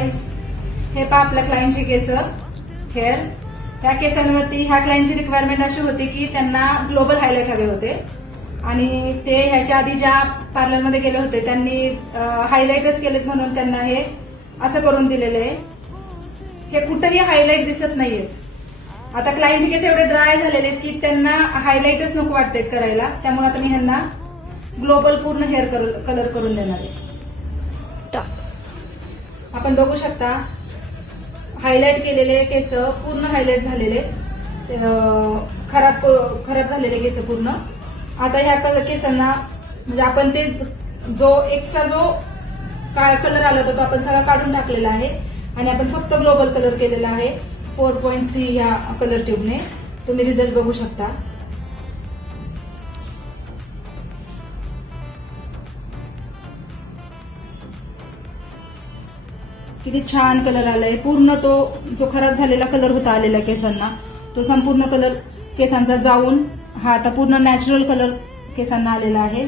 Guys, हे पहा आपल्या क्लायंटचे केस हेअर. त्या केसांवरती ह्या क्लायंटची रिक्वायरमेंट अशी होती की त्यांना ग्लोबल हायलाइट हवे होते आणि ते ह्याच्या आधी ज्या पार्लरमध्ये गेले होते त्यांनी हायलाइटच केलेत म्हणून त्यांना हे असं करून दिलेलं आहे. हे कुठेही हायलाइट दिसत नाहीये. आता क्लायंटचे केस एवढे ड्राय झालेले आहेत की त्यांना हायलाइटच नको वाटतेत करायला, त्यामुळे आता मी ह्यांना ग्लोबल पूर्ण हेअर कलर करून देणार आहे. आपण बघू शकता हायलाइट केलेले केस पूर्ण हायलाइट झालेले, खराब झालेले केस पूर्ण. आता ह्या केसांना म्हणजे आपण ते जो एक्स्ट्रा जो काळा कलर आला होता तो आपण सगळा काढून टाकलेला आहे आणि आपण फक्त ग्लोबल कलर केलेला आहे 4.3 ह्या कलर ट्यूबने. तुम्ही रिझल्ट बघू शकता. किती छान कलर आलाय. पूर्ण तो जो खराब झालेला कलर होता आलेला केसांना तो संपूर्ण कलर केसांचा जाऊन हा आता पूर्ण नॅचरल कलर केसांना आलेला आहे.